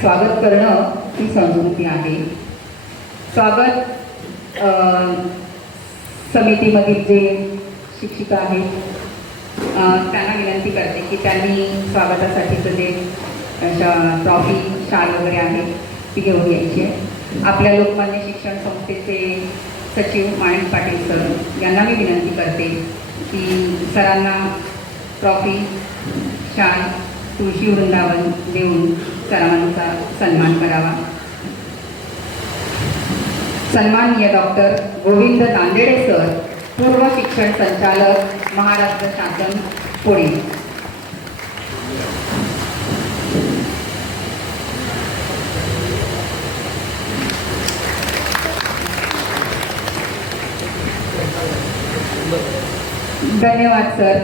स्वागत करणं ही संस्कृती आहे. स्वागत समितीमधील जे शिक्षिका आहेत त्यांना विनंती करते की त्यांनी स्वागतासाठीचं जे अशा ट्रॉफी शाल वगैरे आहे ती घेऊन यायची आहे. आपल्या लोकमान्य शिक्षण संस्थेचे सचिव माणिक पाटील सर यांना मी विनंती करते की सरांना ट्रॉफी शाल तुळशी वृंदावन देऊन सर्वांचा सन्मान करावा. सन्माननीय डॉक्टर गोविंद नांदेडे सर पूर्व शिक्षण संचालक महाराष्ट्र शासन पुणे. धन्यवाद सर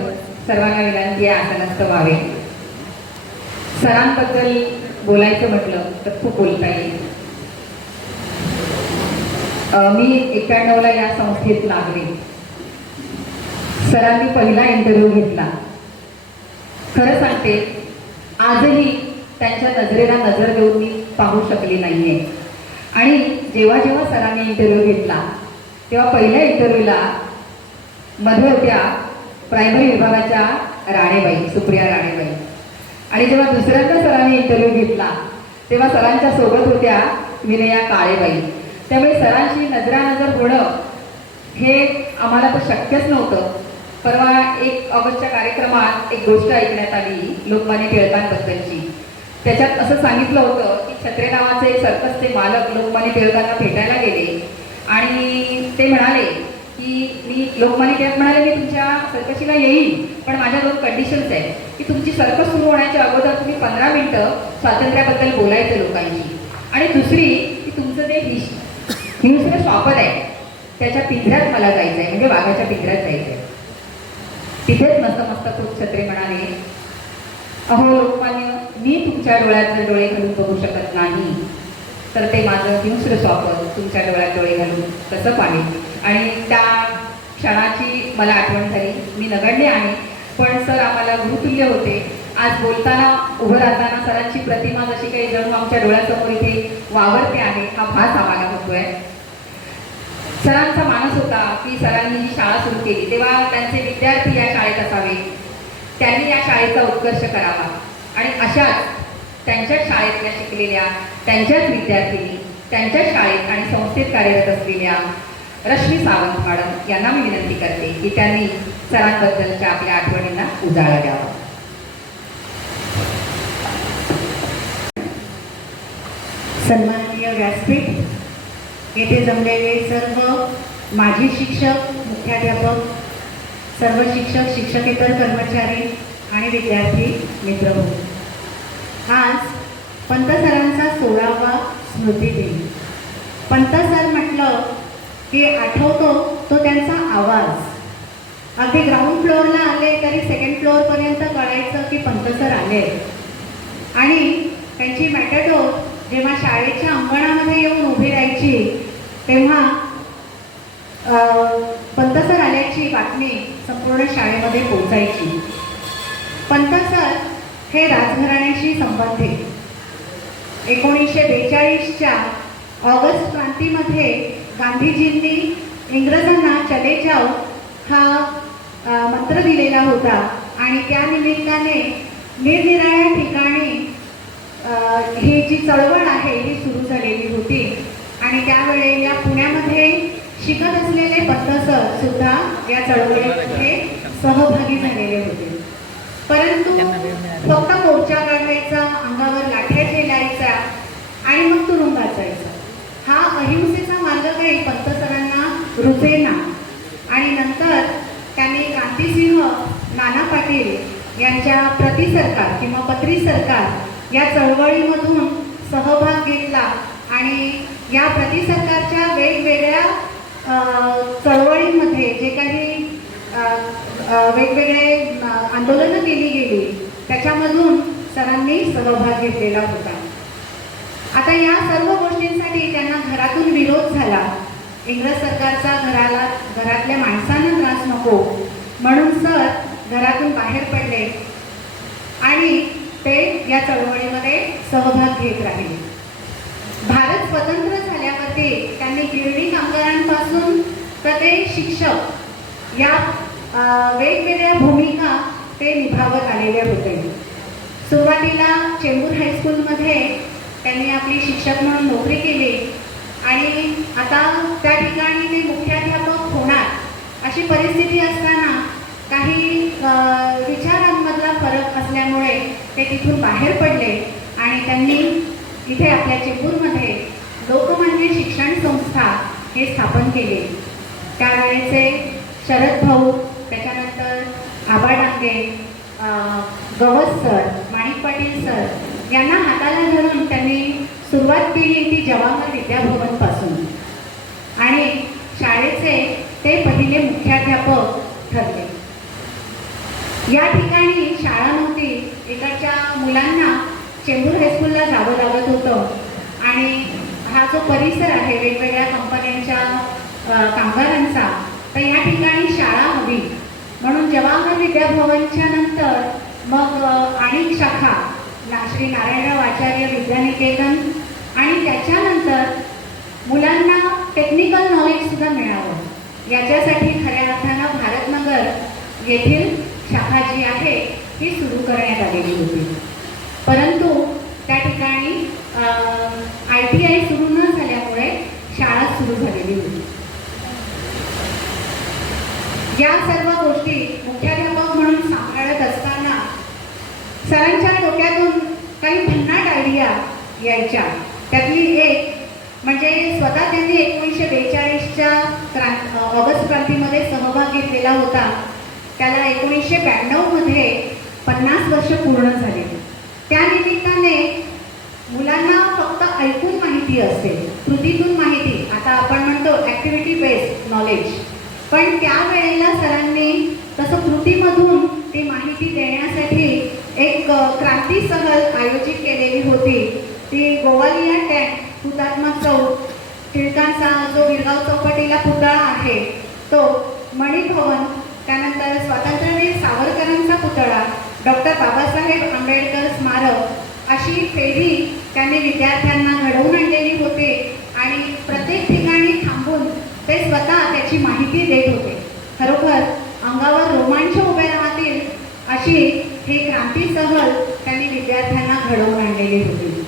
सर्वांना विनंती आसनस्थ व्हावे. सरांबद्दल बोलायचं म्हटलं तर खूप बोलता येईल. मी एक्क्याण्णवला या संस्थेत लागले. सरांनी पहिला इंटरव्ह्यू घेतला. खरं सांगते आजही त्यांच्या नजरेला नजर देऊन मी पाहू शकले नाहीये. आणि जेव्हा जेव्हा सरांनी इंटरव्ह्यू घेतला तेव्हा पहिल्या इंटरव्ह्यूला मध्ये होत्या प्रायमरी विभागाच्या राणेबाई सुप्रिया राणेबाई. आणि जेव्हा दुसऱ्यांदा सरांनी इंटरव्ह्यू घेतला तेव्हा सरांच्या सोबत होत्या विनया काळेबाई. त्यामुळे सरांशी नजरानजर होणं हे आम्हाला तर शक्यच नव्हतं. परवा एक ऑगस्टच्या कार्यक्रमात एक गोष्ट ऐकण्यात आली लोकमान्य टिळकांबद्दलची त्याच्यात असं सांगितलं होतं की छत्रे नावाचे सर्कसचे मालक लोकमान्य टिळकांना भेटायला गेले आणि ते म्हणाले की मी लोकमान्य टिळक म्हणाले मी तुमच्या सर्कशीला येईल पण माझ्या दोन कंडिशन्स आहेत. की तुमची सर्कस सुरू होण्याच्या अगोदर तुम्ही पंधरा मिनटं स्वातंत्र्याबद्दल बोलायचं लोकांशी. आणि दुसरी की तुमचं जे हिश हिंस्र स्वापद आहे त्याच्या पिंजऱ्यात मला जायचं आहे म्हणजे वाघाच्या पिंजऱ्यात जायचं आहे. तिथेच मस्त मस्त खूप छत्रे म्हणाले. अहो लोकमान्य मी तुमच्या डोळ्यात जर डोळे घालून बघू शकत नाही तर ते माझं हिंस्र स्वप्न तुमच्या डोळ्यात डोळे घालून कसं पाहिजे आणि त्या क्षणाची मला आठवण झाली. मी नगडले आहे पण सर आम्हाला गुरुतुल्य होते. आज बोलताना उभं राहताना सरांची प्रतिमा जशी काही जणू आमच्या डोळ्यासमोर इथे वावरते आहे हा भास आम्हाला होतोय. सरांचा मानस होता की सरांनी ही शाळा सुरू केली. तेव्हा त्यांचे विद्यार्थी या शाळेत असावे. त्यांनी या शाळेचा उत्कर्ष करावा. आणि अशाच त्यांच्याच शाळेतल्या शिकलेल्या त्यांच्याच विद्यार्थिनी त्यांच्याच शाळेत आणि संस्थेत कार्यरत असलेल्या रश्मी सावंत मॅडम यांना मी विनंती करते की त्यांनी सरांबद्दलच्या आपल्या आठवणींना उजाळा द्यावा. सन्माननीय व्यासपीठ येथे जमलेले सर्व माजी शिक्षक मुख्याध्यापक सर्व शिक्षक शिक्षकेतर कर्मचारी आणि विद्यार्थी मित्र आज पंतसरांचा सोळावा स्मृती दिन पंत सर म्हटलं की आठवतो तो त्यांचा आवाज. अगदी ग्राउंड फ्लोअरला आले तरी सेकंड फ्लोअरपर्यंत कळायचं की पंत सर आले. आणि त्यांची मॅटाडोर जेव्हा शाळेच्या अंगणामध्ये येऊन उभी राहायची तेव्हा अं, पंत सर आल्याची बातमी संपूर्ण शाळेमध्ये पोहोचायची. पंत सर हे राजघराण्याशी संबंधित. एकोणीसशे बेचाळीसच्या ऑगस्ट क्रांतीमध्ये गांधीजींनी इंग्रजांना चले जाओ हा मंत्र दिलेला होता. आणि त्या निमित्ताने निरनिराळ्या ठिकाणी ही जी चळवळ आहे ही सुरू झालेली होती. आणि त्यावेळे या पुण्यामध्ये शिकत असलेले पत्रसर सुद्धा या चळवळीमध्ये सहभागी झालेले होते. परंतु फक्त मोर्चा काढायचा अंगावर लाठ्या झेलायचा आणि मग तुरुंगात जायचा हा अहिंसेचा मार्ग काही पंतसरांना रुचेना आणि नंतर त्यांनी क्रांतिसिंह नाना पाटील यांच्या प्रति सरकार किंवा पत्री सरकार या चळवळीमधून सहभाग घेतला आणि या प्रति सरकारच्या वेगवेगळ्या चळवळींमध्ये जे काही वेगवेगळे आंदोलनं केली गेली त्याच्यामधून सरांनी सहभाग घेतलेला होता. आता या सर्व गोष्टींसाठी त्यांना घरातून विरोध झाला. इंग्रज सरकारचा घराला घरातल्या माणसांना त्रास नको. म्हणून सर घरातून बाहेर पडले आणि ते या चळवळीमध्ये सहभाग घेत राहिले. भारत स्वतंत्र झाल्यावरती त्यांनी गिरणी कामगारांपासून तर ते शिक्षक या वेगवेगळ्या भूमिका ते निभावत आलेले होते. सुरुवातीला चेंबूर हायस्कूलमध्ये त्यांनी आपली शिक्षक म्हणून नोकरी केली आणि आता त्या ठिकाणी ते मुख्याध्यापक होणार अशी परिस्थिती असताना काही विचारांमधला फरक असल्यामुळे ते तिथून बाहेर पडले आणि त्यांनी इथे आपल्या चेंबूरमध्ये लोकमान्य शिक्षण संस्था हे स्थापन केले. त्यावेळेचे शरद भाऊ त्याच्यानंतर आबा डांगे गवत गवस सर माणिक पाटील सर यांना हाताला धरून त्यांनी सुरुवात केली ती जवाहर विद्याभवनपासून आणि शाळेचे ते पहिले मुख्याध्यापक ठरले. या ठिकाणी शाळा नव्हती. इकडच्या मुलांना चेंबूर हायस्कूलला जावं लागत होतं. आणि हा जो परिसर आहे वेगवेगळ्या कंपन्यांच्या कामगारांचा तर या ठिकाणी शाळा हवी. म्हणून जवाहर विद्याभवनच्या नंतर मग आणि शाखा ना श्री नारायणराव आचार्य विद्यानिकेतन आणि त्याच्यानंतर मुलांना टेक्निकल नॉलेजसुद्धा मिळावं. याच्यासाठी खऱ्या अर्थानं भारतनगर येथील शाखा जी आहे ती सुरू करण्यात आलेली होती. परंतु त्या ठिकाणी आय टी आय सुरू न झाल्यामुळे शाळा सुरू झालेली होती. या सर्व गोष्टी मुख्याध्यापक म्हणून सांभाळत असताना सरांच्या डोक्यातून काही भन्नाट आयडिया यायच्या. त्यातली एक म्हणजे स्वतः त्यांनी एकोणीसशे बेचाळीसच्या क्रांत ऑगस्ट क्रांतीमध्ये सहभाग घेतलेला होता. त्याला एकोणीसशे ब्याण्णवमध्ये पन्नास वर्ष पूर्ण झाले. त्या निमित्ताने मुलांना फक्त ऐकून माहिती असते. कृतीतून माहिती. आता आपण म्हणतो ॲक्टिव्हिटी बेस्ड नॉलेज पण त्यावेळेला सरांनी तसं कृतीमधून ती माहिती देण्यासाठी एक क्रांती सहल आयोजित केलेली होती. ती गोवालिया टँक हुतात्मा चौक टिळकांचा जो गिरगाव चौपाटीला पुतळा आहे तो मणिभवन त्यानंतर स्वातंत्र्यवीर सावरकरांचा पुतळा डॉक्टर बाबासाहेब आंबेडकर स्मारक अशी फेरी त्यांनी विद्यार्थ्यांना घडवून आणलेली होते आणि प्रत्येक ठिकाणी थांबून ते स्वतः त्याची माहिती देत होते. खरोखर अंगावर रोमांच उभे राहतील अशी ही क्रांती सहल त्यांनी विद्यार्थ्यांना घडवून आणलेली होती.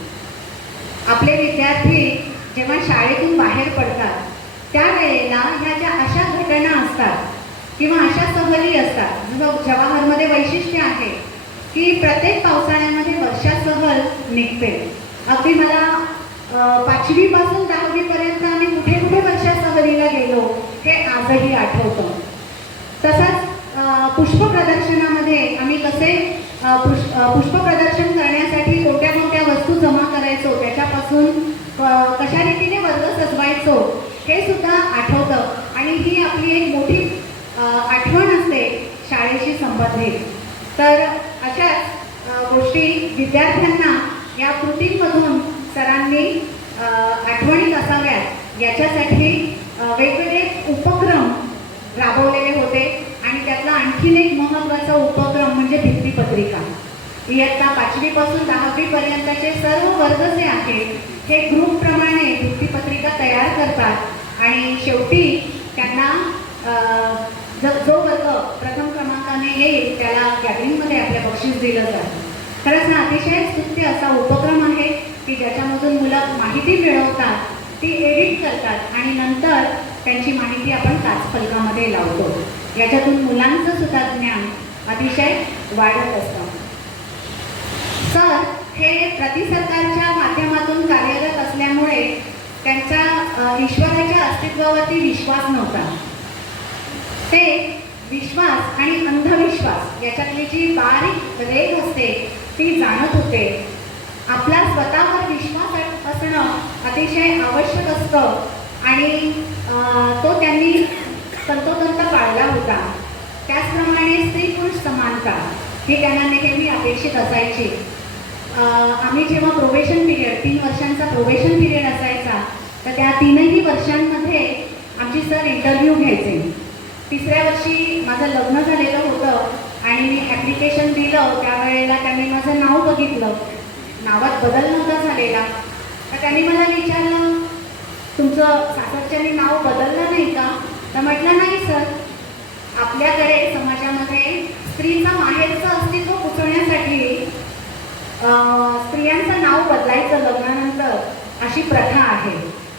आपले विद्यार्थी जेव्हा शाळेतून बाहेर पडतात त्यावेळेला ह्या ज्या अशा घटना असतात किंवा अशा सहली असतात. म्हणजे जवाहरमध्ये वैशिष्ट्य आहे की प्रत्येक पावसाळ्यामध्ये वर्षा सहल निघते. अगदी मला पाचवीपासून दहावीपर्यंत आम्ही कुठे कुठे वर्षा सहलीला गेलो हे आजही आठवतं. तसंच पुष्प प्रदर्शनामध्ये आम्ही कसे पुष पुष्प प्रदर्शन करण्यासाठी मोठ्या मोठ्या वस्तू जमा करायचो त्याच्यापासून कशा रीतीने वर्ग सजवायचो हे सुद्धा आठवतं. आणि ही आपली एक मोठी आठवण असते शाळेशी संबंधित. तर अशाच गोष्टी विद्यार्थ्यांना या कृतींमधून सरांनी आठवणीत असाव्यात. याच्यासाठी वेगवेगळे उपक्रम राबवलेले होते आणि त्यातला आणखीन एक महत्त्वाचा उपक्रम म्हणजे भित्तीपत्रिका इयत्ता पाचवीपासून दहावीपर्यंतचे सर्व वर्ग जे आहेत हे ग्रुपप्रमाणे भित्तीपत्रिका तयार करतात आणि शेवटी त्यांना जो जो वर्ग प्रथम क्रमांकाने येईल त्याला गॅदरिंगमध्ये आपल्या बक्षीस दिलं जातं खरंच हा अतिशय स्तुत्य असा उपक्रम आहे की ज्याच्यामधून मुलं माहिती मिळवतात ती एडिट करतात आणि नंतर त्यांची माहिती आपण काचफलकामध्ये लावतो. याच्यातून मुलांचं सुद्धा ज्ञान अतिशय वाढत असतं. सर हे प्रतिसरकारच्या माध्यमातून कार्यरत असल्यामुळे त्यांचा ईश्वराच्या अस्तित्वावरती विश्वास नव्हता. ते विश्वास आणि अंधविश्वास याच्यातली जी बारीक रेख असते ती जाणत होते. आपला स्वतःवर विश्वास असणं अतिशय आवश्यक असतं आणि तो त्यांनी तंतोतंत पाळला होता. त्याचप्रमाणे स्त्री पुरुष समानता ही त्यांना नेहमी अपेक्षित असायची. आम्ही जेव्हा प्रोबेशन पिरियड तीन वर्षांचा प्रोबेशन पिरियड असायचा तर त्या तीनही वर्षांमध्ये आमची सर इंटरव्ह्यू घ्यायचे. तिसऱ्या वर्षी माझं लग्न झालेलं होतं आणि मी ॲप्लिकेशन दिलं त्यावेळेला त्यांनी माझं नाव बघितलं. नावात बदल नव्हता झालेला. तर त्यांनी मला विचारलं तुमचं सासरच्यानी नाव बदललं नाही का? तर म्हटलं नाही सर. आपल्याकडे समाजामध्ये स्त्रीचं माहेरचं अस्तित्व पुसवण्यासाठी स्त्रियांचं नाव बदलायचं लग्नानंतर अशी प्रथा आहे.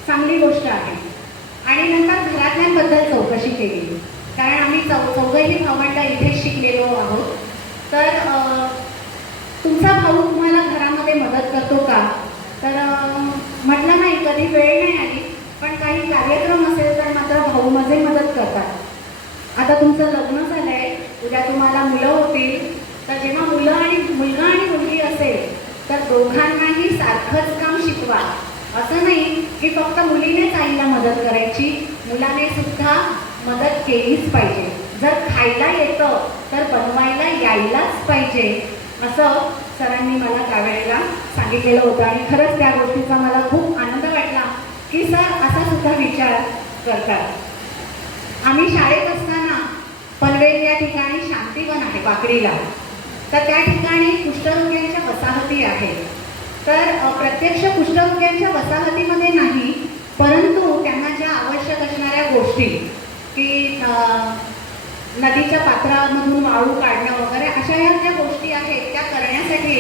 चांगली गोष्ट आहे. आणि नंतर घरातल्यांबद्दल चौकशी केली. कारण आम्ही चौ चौघही भावंड इथेच शिकलेलो आहोत. तर तुमचा भाऊ तुम्हाला घरामध्ये मदत करतो का? तर म्हटलं नाही कधी वेळ नाही आली पण काही कार्यक्रम असेल तर मात्र भाऊ माझे मदत करतात. आता तुमचं लग्न झालं आहे उद्या तुम्हाला मुलं होतील. तर जेव्हा मुलं आणि मुलगा आणि मुलगी असेल तर दोघांनाही सारखंच काम शिकवा. असं नाही की फक्त मुलीनेच आईला मदत करायची मुलाने सुद्धा मदत केलीच पाहिजे. जर खायला येतं तर बनवायला यायलाच पाहिजे. असं सरांनी मला त्यावेळेला सांगितलेलं होतं. आणि खरंच त्या गोष्टीचा मला खूप आनंद वाटला की सर असा सुद्धा विचार करतात. आम्ही शाळेत असताना पनवेल या ठिकाणी शांतीवन आहे बाकरीला. तर त्या ठिकाणी कुष्ठरोग्यांच्या वसाहती आहेत. तर प्रत्यक्ष कुष्ठरोग्यांच्या वसाहतीमध्ये नाही परंतु त्यांना ज्या आवश्यक असणाऱ्या गोष्टी की नदीच्या पात्रामधून वाळू काढणं वगैरे अशा ह्या ज्या गोष्टी आहेत त्या करण्यासाठी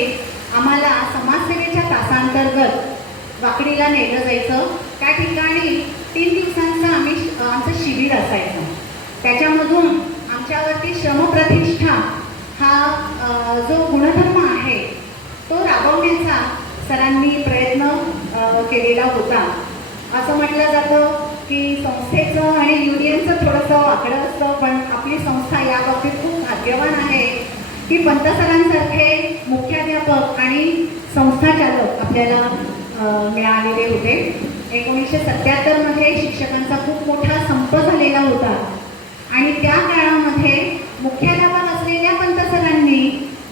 आम्हाला समाजसेवेच्या तासांतर्गत वाकडीला नेलं जायचं. त्या ठिकाणी तीन दिवसांचं आम्ही आमचं शिबिर असायचं. त्याच्यामधून आमच्यावरती श्रमप्रतिष्ठा हा जो गुणधर्म आहे तो राबवण्याचा सरांनी प्रयत्न केलेला होता. असं म्हटलं जातं की संस्थेचं आणि युनियनचं थोडंसं वाकडं असतं पण आपली संस्था या बाबतीत खूप भाग्यवान आहे. की पंत सरांसारखे मुख्याध्यापक आणि संस्थाचालक आपल्याला मिळालेले होते. एकोणीसशे सत्याहत्तरमध्ये शिक्षकांचा खूप मोठा संप झालेला होता. आणि त्या काळामध्ये मुख्याध्यापक असलेल्या पंत सरांनी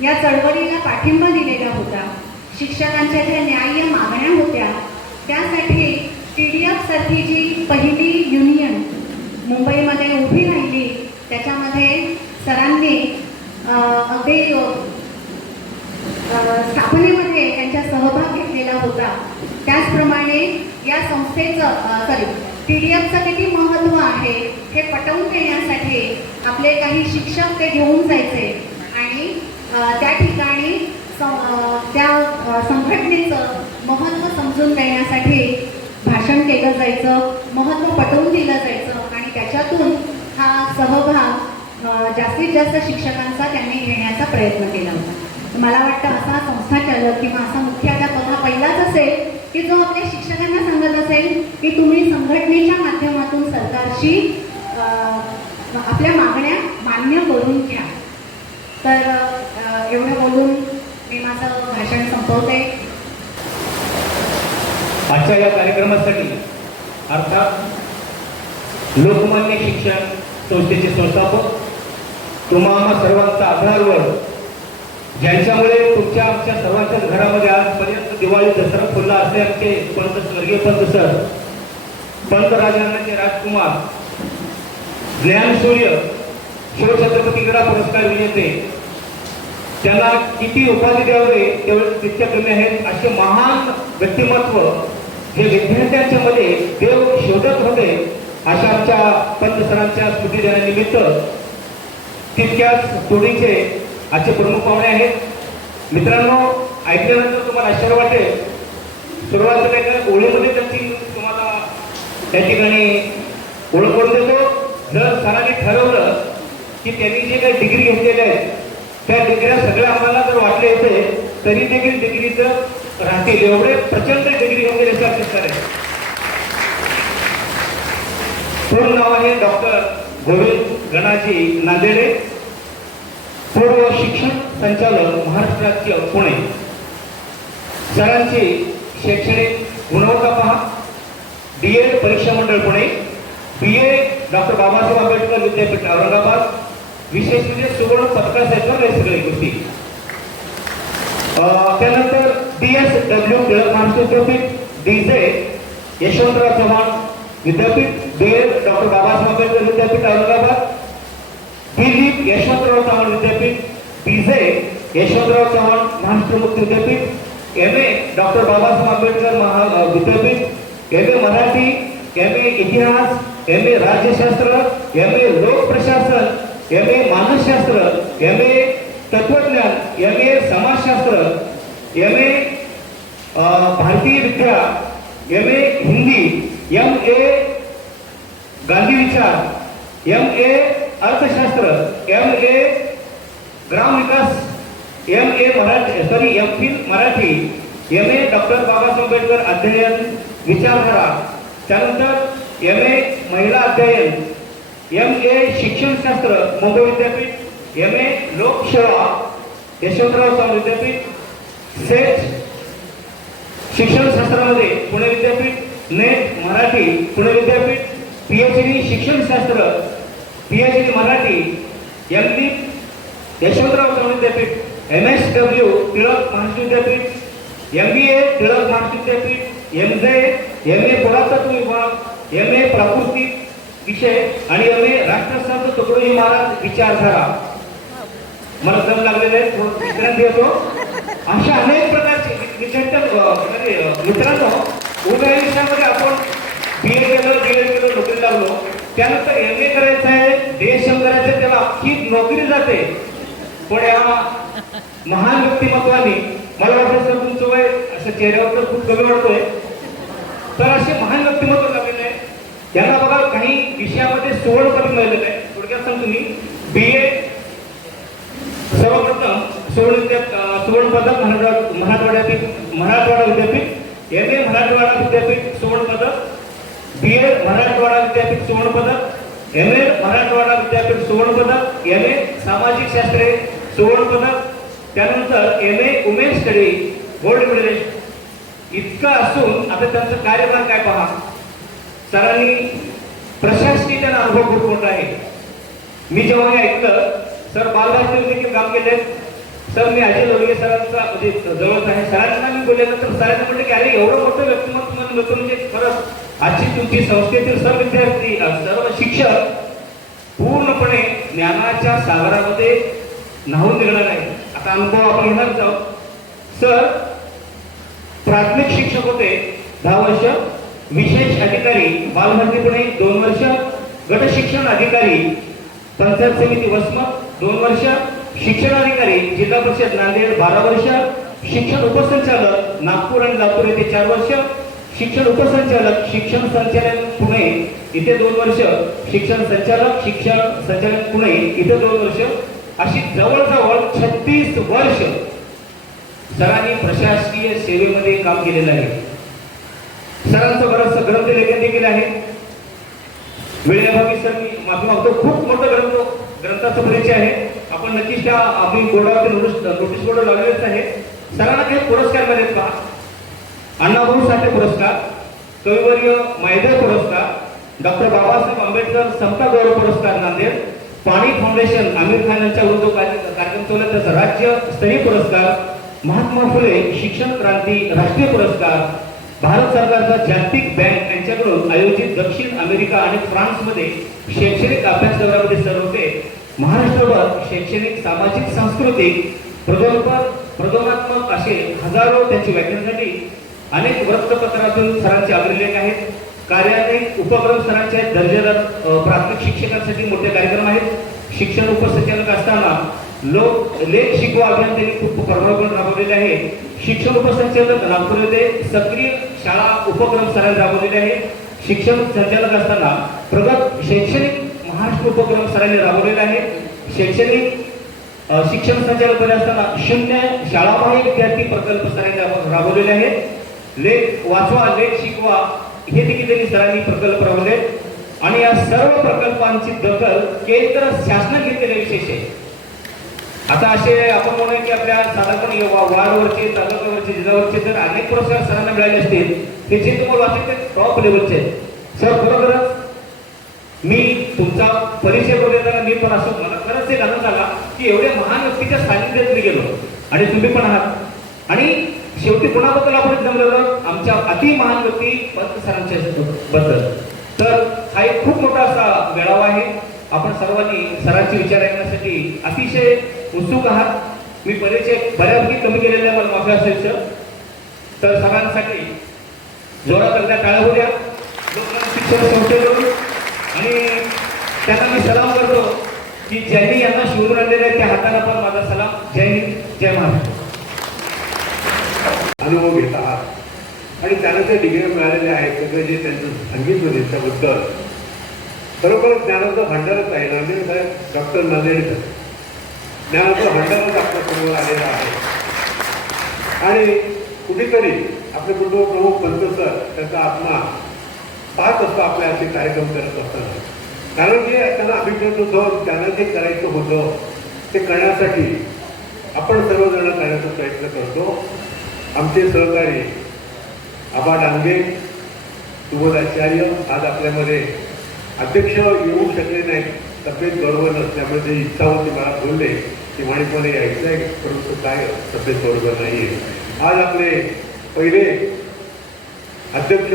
या चळवळीला पाठिंबा दिलेला होता. शिक्षकांच्या ज्या न्याय्य मागण्या होत्या त्यासाठी टी डी एफ सारखी जी पहिली युनियन मुंबईमध्ये उभी राहिली त्याच्यामध्ये सरांनी अगदी स्थापनेमध्ये त्यांचा सहभाग घेतलेला होता. त्याचप्रमाणे या संस्थेचं सॉरी टी डी एफचं किती महत्त्व आहे हे पटवून देण्यासाठी आपले काही शिक्षक ते घेऊन जायचे. आणि त्या ठिकाणी त्या संघटनेचं महत्त्व समजून देण्यासाठी भाषण केलं जायचं महत्त्व पटवून दिलं जायचं. त्याच्यातून हा सहभाग जास्तीत जास्त शिक्षकांचा त्यांनी घेण्याचा प्रयत्न केला होता. मला वाटतं असा संस्थाचालक किंवा असा मुख्याध्यापक हा पहिलाच असेल की जो आपल्या शिक्षकांना सांगत असेल की तुम्ही संघटनेच्या माध्यमातून सरकारशी आपल्या मागण्या मान्य करून घ्या. तर एवढं बोलून मी माझं भाषण संपवते. आजच्या या कार्यक्रमासाठी अर्थात लोकमान्य शिक्षण संस्थेचे संस्थापक. तुम्हा आम्हा सर्वांचा आधारवर ज्यांच्यामुळे तुमच्या आमच्या सर्वांच्याच घरामध्ये आजपर्यंत दिवाळी दसरा फुलला असे आमचे पंत स्वर्गीय पंत सर पंत राजांचे राजकुमार ज्ञानसूर्य शिवछत्रपती क्रीडा पुरस्कार विजेते. त्यांना किती उपाधी द्यावे तेवढे तितक्या कमी आहेत असे महान व्यक्तिमत्व हे विद्यार्थ्यांच्या मध्ये देव शोधत होते. अशा आमच्या पंत सरांच्या स्मृतिदिनानिमित्त तितक्याच तोडीचे आजचे प्रमुख पाहुणे आहेत. मित्रांनो ऐकल्यानंतर तुम्हाला आश्चर्य वाटेल. सुरुवातीला एका ओळीमध्ये त्यांची तुम्हाला त्या ठिकाणी ओळख करून देतो. जर सरांनी ठरवलं की त्यांनी जे काही डिग्री घेतलेल्या आहेत त्या डिग्र्या सगळ्या आम्हाला जर वाटले होते तरी देखील डिग्रीचं राहतील. एवढे प्रचंड डिग्री घेऊन गेले सर सर आहे. पूर्ण नाव आहे डॉक्टर गोविंद गणाजी नांदेडे. पूर्व शिक्षण संचालक महाराष्ट्र राज्य पुणे. सरांची शैक्षणिक गुणवत्ता पहा. बी एड परीक्षा मंडळ Pune. B A doctor Babasaheb Ambedkar विद्यापीठ औरंगाबाद. विशेष म्हणजे सुवर्ण पदकासाठी या सगळ्या गोष्टी. त्यानंतर D S W Tilak Maharashtra विद्यापीठ. डी जे यशवंतराव चव्हाण विद्यापीठ. डीएस डॉक्टर बाबासाहेब आंबेडकर विद्यापीठ औरंगाबाद दिलीप यशवंतराव चव्हाण विद्यापीठ बीजे यशवंतराव चव्हाण महाराष्ट्र मुक्त विद्यापीठ M A doctor Babasaheb Ambedkar महा विद्यापीठ M A Marathi M A इतिहास एम ए राज्यशास्त्र एम ए लोक प्रशासन एम ए मानसशास्त्र एम ए तत्वज्ञान एम ए समाजशास्त्र एम ए भारतीय विद्या M A Hindi M A Gandhi विचार एम ए अर्थशास्त्र एम ए ग्राम विकास M A Marathi sorry M Phil Marathi M A doctor Babasaheb Ambedkar अध्ययन विचारधारा त्यानंतर एम ए महिला अध्ययन एम ए शिक्षणशास्त्र मुंबई विद्यापीठ एम ए लोकसेवा यशवंतराव चव्हाण विद्यापीठ सेट शिक्षणशास्त्रामध्ये पुणे विद्यापीठ नेट मराठी पुणे विद्यापीठ PhD शिक्षणशास्त्र D Marathi M D Yashwantrao Chavan विद्यापीठ M S W Tilak Maharashtra विद्यापीठ M B A Tilak Maharashtra विद्यापीठ एम जे एम ए पुरातत्व विभाग एम ए प्राकृतिक विषय आणि एम ए राष्ट्रसंत तुकडोजी महाराज विचारधारा. मला दम लागलेले आहेत विश्रांती येतो अशा अनेक प्रकारचे विद्यार्थ्या म्हणजे, मित्रांनो उभ्या विषयामध्ये आपण बी एड केलं बी एड केलं नोकरी लागलो. त्यानंतर एम ए करायचं आहे देशम करायचं त्याला अख्खी नोकरी जाते. पण या महान व्यक्तिमत्वाने मला वाटतं सर तुमचं वय असं चेहऱ्यावर तर खूप कमी वाटतोय. तर असे महान व्यक्तिमत्व लागलेले आहे. यांना बघा काही विषयामध्ये सुवर्ण पदक मिळालेलं आहे. थोडक्यात सांगतो मी. बी ए सर्वप्रथम सुवर्ण विद्या सुवर्ण पदक मराठवाडा मराठवाड्यातील मराठवाडा विद्यापीठ. एम ए मराठवाडा विद्यापीठ सुवर्ण पदक बी ए मराठवाडा विद्यापीठ सुवर्ण पदक एम ए मराठवाडा विद्यापीठ सुवर्ण पदक एम ए सामाजिक शास्त्रे सुवर्ण पदक त्यानंतर M A women study gold medalist. इतकं असून आता त्यांचं कार्यभार काय पहा? सरांनी प्रशासकीय त्यांना अनुभव खूप मोठा आहे. मी जेव्हा हे ऐकलं सर बालभारतीवर देखील काम केले सर मी अजय लोणगे सरांचा म्हणजे जवळच आहे. सरांना मी बोलल्यानंतर सरांनी म्हटलं की अरे एवढं मोठं व्यक्तिमत्व मला मिळतं म्हणजे खरंच आजची तुमची संस्थेतील सर्व विद्यार्थी सर्व शिक्षक पूर्णपणे ज्ञानाच्या सागरामध्ये न्हावून निघणार आहे आता अनुभव आपण घेणार आहोत. सर प्राथमिक शिक्षक होते. दहा वर्ष. विशेष अधिकारी बालभारती पुणे दोन वर्ष. गट शिक्षण अधिकारी पंचायत समिती वसमत दोन वर्ष. शिक्षण अधिकारी जिल्हा परिषद नांदेड बारा वर्ष. शिक्षण उपसंचालक नागपूर आणि लातूर येथे चार वर्ष. शिक्षण उपसंचालक शिक्षण संचालन पुणे इथे दोन वर्ष. शिक्षण संचालक शिक्षण संचालन पुणे इथे दोन वर्ष. अशी जवळजवळ छत्तीस वर्ष सरांनी प्रशासकीय सेवेमध्ये काम केलेलं आहे. सरांचं बरंच ग्रंथ लेखन देखील आहे. वेळेभावी सर मी माफी मागतो खूप मोठं ग्रंथ ग्रंथाचा परिचय आहे. आपण नक्कीच त्या आम्ही बोर्डावरती नोटीस नोटीस बोर्ड लावलेलेच आहे. सरांना काही पुरस्कार मिळालेत का? अण्णाभाऊ साठे पुरस्कार कविवर्य मैदा पुरस्कार डॉक्टर बाबासाहेब आंबेडकर समता गौरव पुरस्कार नांदेड पाणी फाउंडेशन आमिर खान यांच्या विरुद्ध कार्यक्रम चालवला त्याचा राज्य स्तरीय पुरस्कार महात्मा फुले शिक्षण क्रांती राष्ट्रीय पुरस्कार भारत सरकारचा जागतिक बँक यांच्याकडून आयोजित दक्षिण अमेरिका आणि फ्रान्समध्ये शैक्षणिक अभ्यास दौऱ्यामध्ये सर होते. महाराष्ट्रभर शैक्षणिक सामाजिक सांस्कृतिक प्रबोधपर प्रदोनात्मक असे हजारो त्यांची व्याख्यानासाठी अनेक वृत्तपत्रातून सरांचे अग्रलेख आहेत. कार्यालयिक उपक्रम सरांचे आहेत. दर्जेदार प्राथमिक शिक्षकांसाठी मोठे कार्यक्रम आहेत. शिक्षण उपसंचालक असताना लोक लेख शिकवा अभियान त्यांनी खूप प्रभावीपणे राबवलेले आहे. शिक्षण उपसंचालक नागपूर येथे सक्रिय शाळा उपक्रम सरांनी राबवलेले आहे. शिक्षण संचालक असताना प्रगत शैक्षणिक महाराष्ट्र उपक्रम सरांनी राबवलेला आहे. शैक्षणिक शिक्षण संचालक असताना शून्य शाळाबाह्य विद्यार्थी प्रकल्प सरांनी राबवलेले आहेत. लेख वाचवा लेख शिकवा हे देखील त्यांनी सरांनी प्रकल्प राबवले. आणि या सर्व प्रकल्पांची दखल केंद्र शासनाने घेतलेले विशेष. आहे आता असे आपण म्हणूया की आपल्या साधारण वा- वार्डवरचे तालुक्यावरचे जिल्ह्यावरचे जर अनेक पुरस्कार सरांना मिळाले असतील ते जे तुम्हाला वाटते ते टॉप लेवलचे आहेत. सर खरोखरच तुमचा परिचय बघितला मी पण असं मला खरंच एक आनंद झाला की एवढ्या महान व्यक्तीच्या सानिध्यात मी गेलो. आणि तुम्ही पण आहात. आणि शेवटी कुणाबद्दल आपण जमलेलो आमच्या अति महान व्यक्ती पंत सरांच्या बद्दल. तर हा एक खूप मोठा असा मेळावा आहे. आपण सर्वांनी सरांचे विचार ऐकण्यासाठी अतिशय उत्सुक आहात. मी परिचय बऱ्यापैकी कमी केलेला मला माफी असेल तर सरांसाठी जोरात एकदा टाळ्या होऊ द्या लोकांना शिक्षण संस्थेकडून आणि त्यांना मी सलाम करतो. की ज्यांनी यांना शिवून आणलेले आहे त्या हाताला पण माझा सलाम. जय हिंद जय महाराष्ट्र. अनुभव घेत आहात. आणि त्यांना जे डिग्री मिळालेले आहेत सगळे जे त्यांचं सांगितलं त्याच्याबद्दल खरोखर ज्ञानाचं भांडारच आहे. नांदेड साहेब डॉक्टर नांदेड ज्ञानाचं भांडारच आपल्यासमोर आलेलं आहे. आणि कुठेतरी आपले कुटुंब प्रमुख पंत सर त्याचा आत्मा पाहत असतो आपले असे कार्यक्रम करत असताना. कारण की त्यांना अभिप्रेत होतं त्यांना जे करायचं होतं ते करण्यासाठी आपण सर्वजण करण्याचा प्रयत्न करतो. आमचे सहकारी आबा डांगे सुबोध आचार्य आज आपल्यामध्ये अध्यक्ष येऊ शकले नाहीत. तब्येत बरोबर नसल्यामुळे जे इच्छा होती मला बोलले की माणिकमध्ये यायचं आहे परंतु काय तब्येत बरोबर नाही आहे आज आपले पहिले अध्यक्ष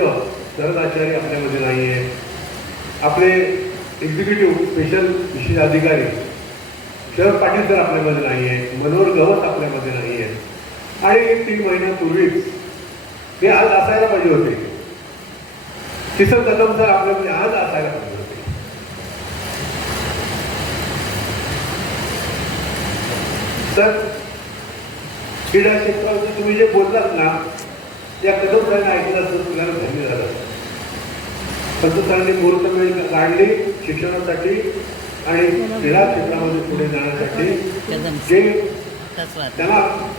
शरद आचार्य आपल्यामध्ये नाही आहे आपले एक्झिक्युटिव्ह स्पेशल विशेष अधिकारी. शरद पाटील सर आपल्यामध्ये नाही आहे मनोहर गवत आपल्यामध्ये नाही आहे आणि एक तीन महिन्यापूर्वीच ते आज असायला पाहिजे होते. किसन कदम सर आपल्यामध्ये आज असायला पाहिजे होते. तर क्रीडा क्षेत्रावरती तुम्ही जे बोललात ना त्या कदम सरांनी ऐकलं असतं तुम्हाला धन्य झालं. पंतप्रधानांनी मुहूर्तमेळ काढली शिक्षणासाठी आणि क्रीडा क्षेत्रामध्ये पुढे जाण्यासाठी. जे त्याला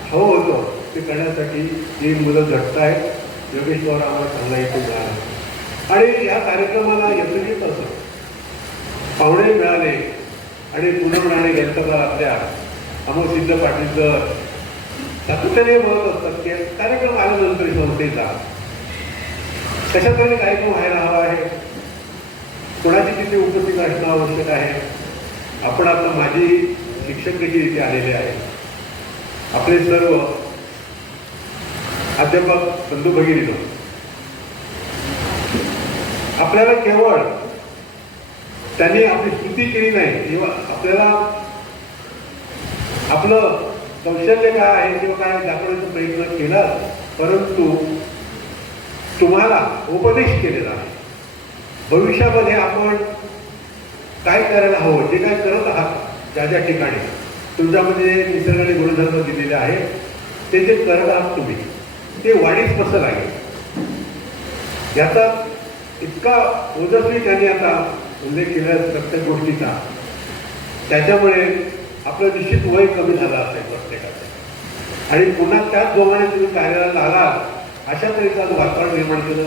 हवं होतं ते करण्यासाठी ही मुलं घडत आहेत योगेश पवार आम्हाला चांगला इथे मिळाला आणि या कार्यक्रमाला यथोचित असं पाहुणे मिळाले आणि पुनर्मणाने गणपता आपल्या अमोल सिद्ध पाटील सर सातत्याने बोलत असतात की कार्यक्रम आल्यानंतर संस्थेचा कशाप्रमाणे कार्यक्रम व्हायला हवा आहे? कोणाची तिथे उपस्थित असणं आवश्यक आहे? आपण आता माझी शिक्षक देखील इथे आलेले आहेत. आपले सर्व अध्यापक बंधू भगिनी आपल्याला केवळ त्यांनी आपली स्तुती केली नाही किंवा आपल्याला आपलं कौशल्य काय आहे किंवा काय दाखवण्याचा प्रयत्न केला परंतु तुम्हाला उपदेश केलेला आहे. भविष्यामध्ये आपण काय करायला हवं जे काय करत आहात ज्या ज्या ठिकाणी तुमच्यामध्ये निसर्गाने गुणधर्म दिलेले आहे ते जे करत आहात तुम्ही ते वाढीस कसं लागेल? याचा इतका ओजस्वी त्यांनी आता उल्लेख केला प्रत्येक गोष्टीचा. त्याच्यामुळे आपलं निश्चित वय कमी झालं असेल प्रत्येकाचं. आणि पुन्हा त्याच जोमाने तुम्ही कार्याला लागाल अशा तऱ्हेचं वातावरण निर्माण केलं.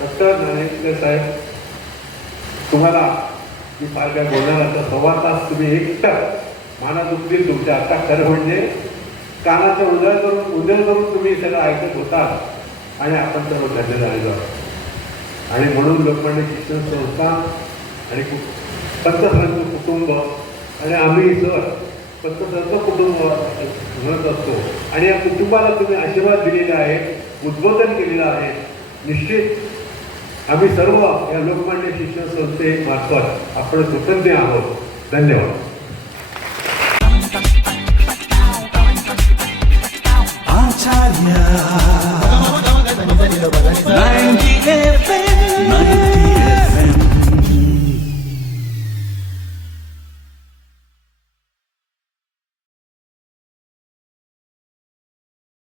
डॉक्टर ज्ञानेश्वर साहेब तुम्हाला मी फार काय बोलणार आता सव्वा तास तुम्ही एकटा माना दुखतील तुमच्या आता खरं म्हणजे कानाचा उदय करून उदय करून तुम्ही सगळं ऐकत होता आणि आपण सर्व धन्य झालेलो आणि म्हणून लोकमान्य शिक्षण संस्था आणि पंतप्रधान कुटुंब आणि आम्ही सर पंतप्रधान कुटुंब म्हणत असतो. आणि या कुटुंबाला तुम्ही आशीर्वाद दिलेले आहे. उद्बोधन केलेलं आहे. निश्चित आम्ही सर्व या लोकमान्य शिक्षण संस्थेमार्फत आपण कृतज्ञ आहोत. धन्यवाद. Antalya